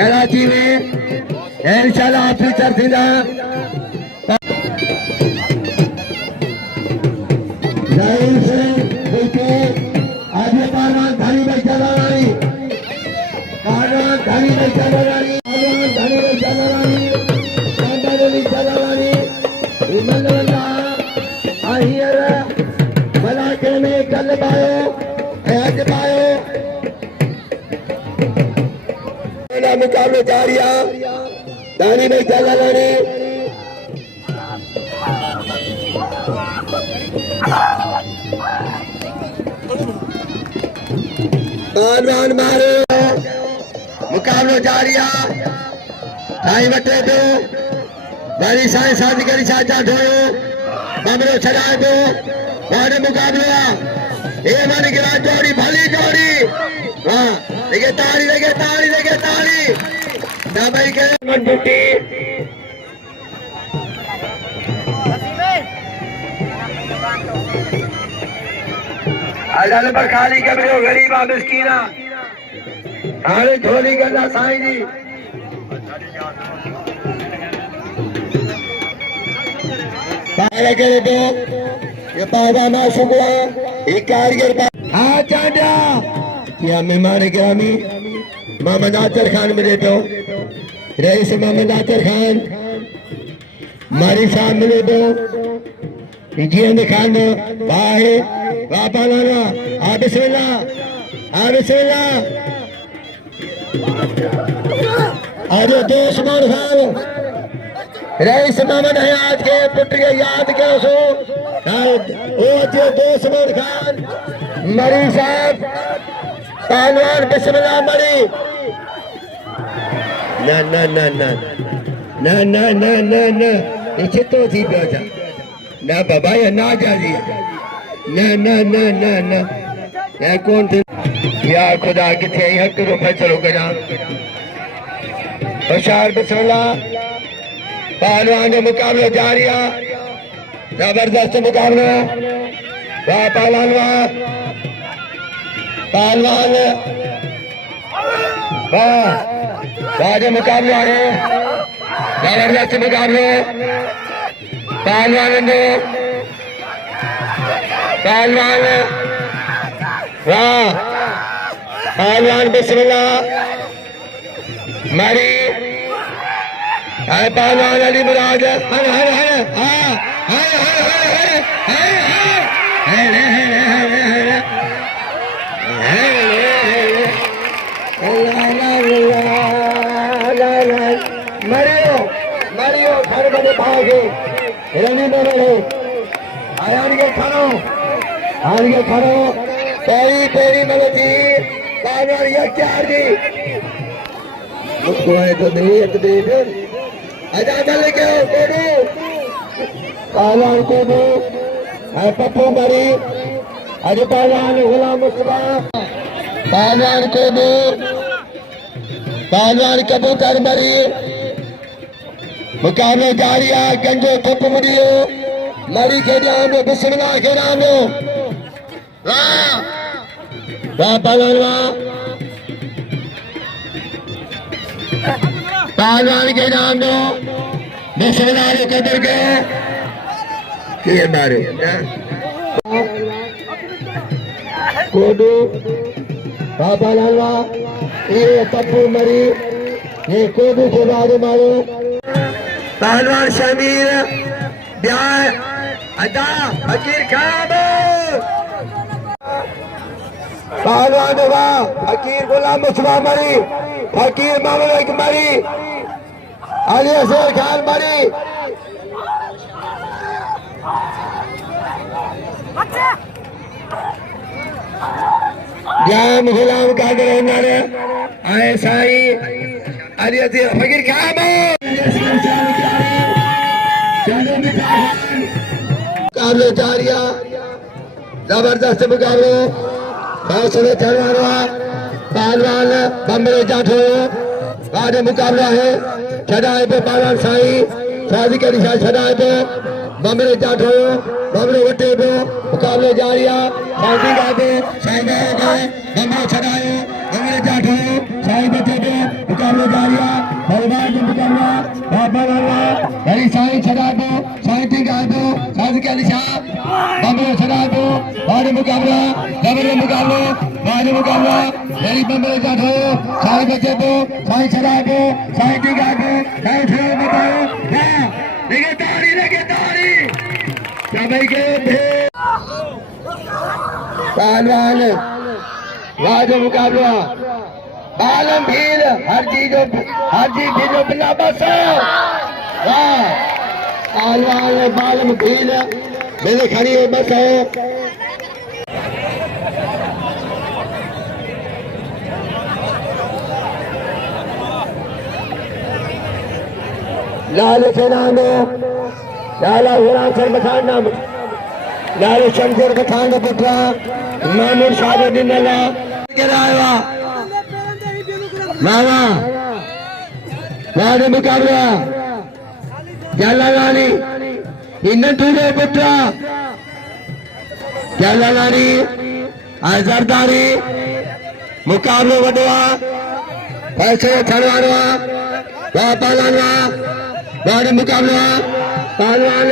कराची में इंशाल्लाह ऑफिसर थींदा आगे पहलवान धनी भाई चलानी पहलवान धनी भाई चलानी पहलवान धनी भाई चलानी कंदरली चलानी इमनवला आहियर मलाके में कल पायो आज पायो ना मुकाबले जारिया धनी भाई चलानी पहलवान मारो मुकाबलो जारिया साईं वटे दो वरी साईं शादी करी साचा ठोयो बमरो छड़ाए दो वारे मुकाबलो ए मन गिरा जोड़ी भली जोड़ी हां लगे ताली ना भाई के मन टूटी अजल पर खाली कबरो गरीबा मिस्कीना हारे झोली गला साईं जी पारा करे तो ये पावा ना सुबह एक कारीगर हाँ चांदा या मेहमान गिरामी मोहम्मद आतर खान मिले तो रईस मोहम्मद आतर खान मारी साहब मिले तो जियन खान बाहे बापा लाना आ बिस्मिल्लाह आज दुश्मन खान रईस मोहम्मद हयात के पुत्र के याद के सो ओ जो दुश्मन खान मरी साहब पहलवान बिस्मिल्लाह मरी ना नीचे तो थी बेटा ना बाबा या ना जा दिया ना या कौन थे या खुदा किथे हक रो फैसलो करा होशियार बिस्मिल्लाह पहलवान जो मुकाबला जारिया जबरदस्त मुकाबला वाह पहलवान वाह जो मुकाबला है जबरदस्त मुकाबला पहलवान वाह पहलवान बिस्मिल्लाह मरी पहलवान अली मुराद हर मरियो घर बने भागे रनी बने आयान के खानो पेरी मलती पहलवान ये चार जी मुझको है तो नहीं एक दे फिर आजाद लेके आओ कोडू पहलवान कोडू है पप्पू मरी आज पहलवान गुलाम मुस्तफा पहलवान कोडू पहलवान कबूतर मरी मुकाबले जारिया गंजो थप मुड़ियो मरी के नाम बिस्मिल्लाह के नाम वाह पहलवान पहलवान के नाम दो बिस्मिल्लाह के कदर के मारे कोडू बाबा लालवा ये पप्पू मरी ये कोडू के बाद मारो पहलवान शमीर ब्याह अदा फकीर खाब पहलवान फकीर गुलाम मुस्तफा मरी फकीर मामलिक मरी अली असर खान मरी जाम गुलाम कादर नारे आए साई अली असर फकीर खाब मुकाबले जारिया जबरदस्त मुकाबले फैसले चलवा पहलवान बम्बे जाठो आज मुकाबला है छड़ाए पे पहलवान साई शादी के निशान छड़ाए पे बम्बे जाठो बम्बे वटे पे मुकाबले जारिया शादी का पे साई गए बम्बे छड़ाए बम्बे जाठो साई बचे पे मुकाबला जारी है भगवान का मुकाबला बाबा वाला हरी साईं छड़ा दो साईं टिंगा दो साध के निशान बाबा छड़ा दो और मुकाबला जबर मुकाबला बाद मुकाबला हरी बम्बे का दो साईं बचे दो साईं छड़ा दो साईं टिंगा दो साईं छड़ा बताओ हां लगे ताड़ी सभी के पहलवान वाद मुकाबला बालम भील हर चीज जो बिना बस वाह पहलवान बालम भील मेरे खड़ी है बस है लाल सेनानो लाला हुरासर बखान नाम लाल शमशेर बखान पुत्रा मामूर शाहरुद्दीन अल्लाह के रायवा मामा वाद मुकाबला जलालानी इन टूरे पुत्रा जलालानी आजरदारी मुकाबलो वडवा पैसे छड़वारवा वापालाना वाद मुकाबला पहलवान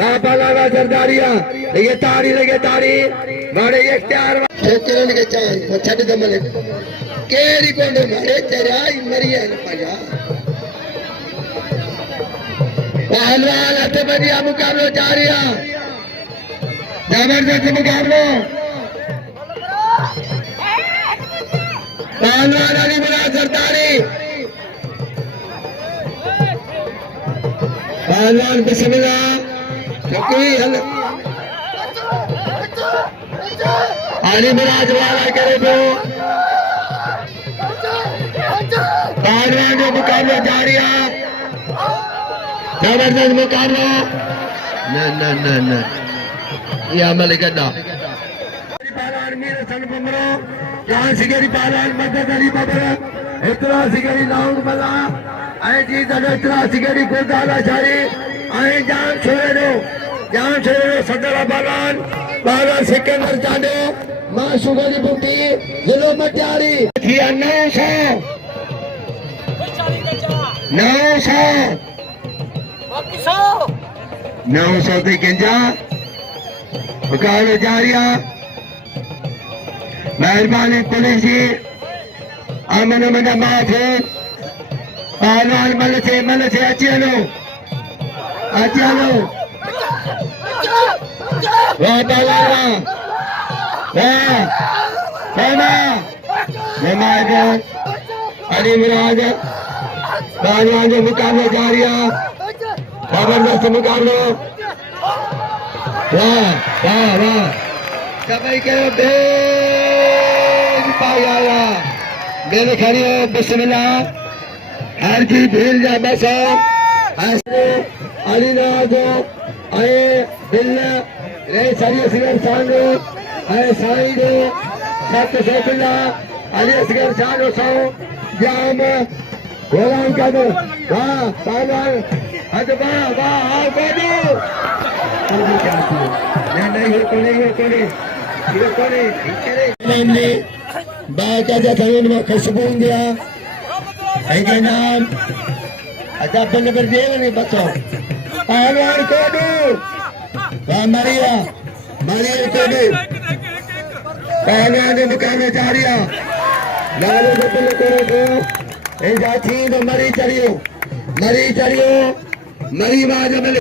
वापालाना सरदारिया लगे ताड़ी मारे इख्तियार ठोकरन के चांद छट दमले केरी कोंडो मारे तेराई मरिया न पाया पहलवान अते बढ़िया मुकाबला जारिया जबरदस्त मुकाबला पहलवान अली मुराद सरदारी पहलवान बिस्मिल्लाह चुकी अली मुराद वाला करे दो पहलवान का मुकाबला जारी है जबरदस्त मुकाबला न ये अमल गड्ढा पहलवान मीर सन बमरो यहाँ सिगरी पहलवान मदद अली बबर इतना सिगरी लाउंग बला ऐ जी इतना सिगरी गुरदाला जारी ऐ जान छोड़ो सदरा पहलवान सिकंदर चांडो मां सुगरी बूटी जिलो मटियारी थिया 900 ते कंजा मुकाबला जारिया मेहरबानी पुलिस जी अमन माफ पहलवान मल से अची हलो वाह पहलवान अली मुराद पहलवान जो मुकाबला जारिया जबरदस्त मुकाबला वाह सभी के पाया मेरे खड़ी हो बिस्मिल्लाह हर की भील जा बस अली नाजो आए दिल रे सारी सिगर सांगो आए साई दो सत सैफुल्ला अली असगर शान सौ जाम गोलाम का दो वाह पहलवान हद वाह आओ कोडू नहीं मामले बाका जा थवन में खुशबू दिया है नाम अच्छा अपन पर देव नहीं बचो पहलवान कोडू वाह मरिया कोडू पहलवान मुकाबला जारिया लालो गपल कोडू ए जाती तो मरी चढ़ियो मरी बाज में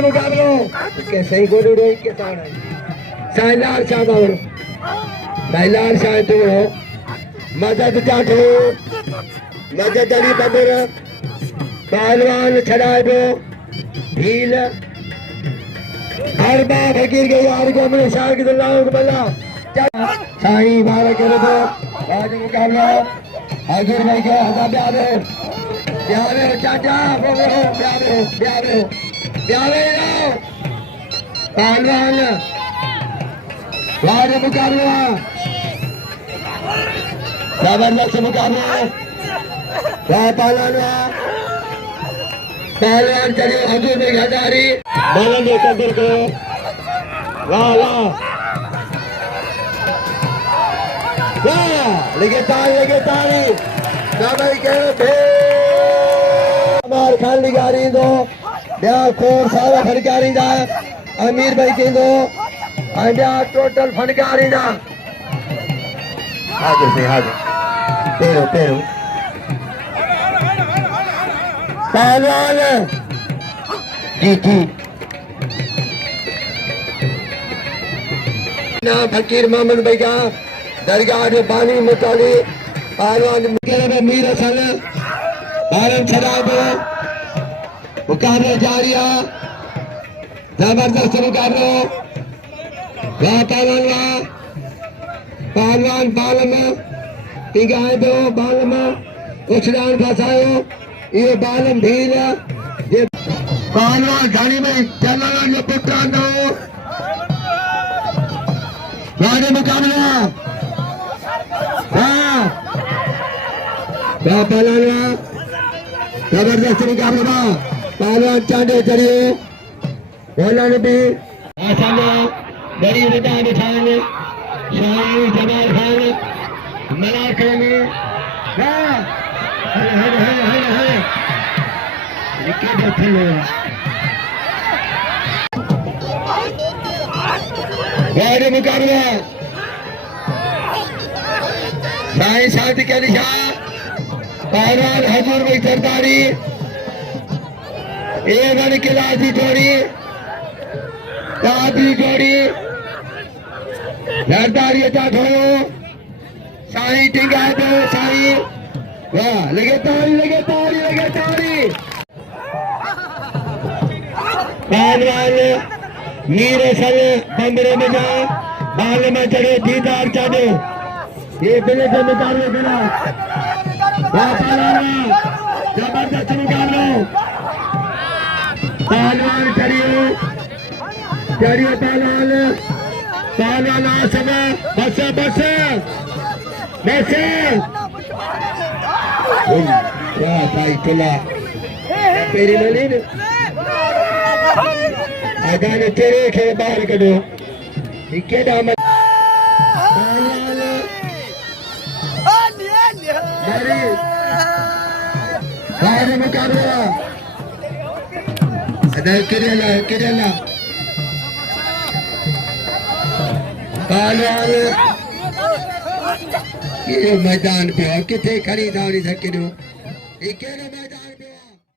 मुकाबलो कैसे ही गोडू के साइलार शाह तो मदद चाटो मदद अली बबर पहलवान छड़ा दो भील हर बार फकीर के यार को अपने शाह की दलाओं बल्ला साईं बारह के दो आज मुकाबला हाजिर भाई के हजार प्यारे चाचा प्यारे प्यारे रहो पहलवान वार मुकाबला जबरदस्त मुकाबला पहलवान चलिए हजूर में घाटारी बालन दे कंदर को वाह वाह वाह लगे ताली जबई के हमार खान निगारी दो ब्याह खोर सारा फनकारी दा अमीर भाई के दो ब्याह टोटल फनकारी दा हाजिर से हाजिर तेरो पहलवान जी ना फकीर मोहम्मद भाई का दरगाह में पानी मुताली पहलवान मीर असल बालन शराब मुकाबला जारिया जबरदस्त मुकाबला पहलवान बालम पिगाए दो बालम उछलान फसायो ये बालम भील ये पहलवान घड़ी में चलना जो पुत्रा दो गाड़ी मुकाबला हाँ पहलवान जबरदस्त मुकाबला पहलवान चांदे चढ़िए बोलन भी आसाना बड़ी रिदान खान शाही जमाल खान मना खान गाड़ी मुकाबला शाही शांति के निशान पहलवान हजूर में सरदारी एवन किलासी जोड़ी काबी जोड़ी सरदारी अचा थोड़ो साई टिंगा दो साई वाह लगे तारी पहलवान मीर सल बंदरे में जा बाल में चढ़े दीदार चादो ये बिले के मुकाबले बिना जबरदस्त मुकाबला पहलवान चढ़िए पहलवान आसम बस भाई तुला पेरी नलीन अगाने तेरे खे बाहर कढो के दाम बाहर मुकाबला केरला पहलवान ये मैदान पे किथे खरीदारी सके मैदान पे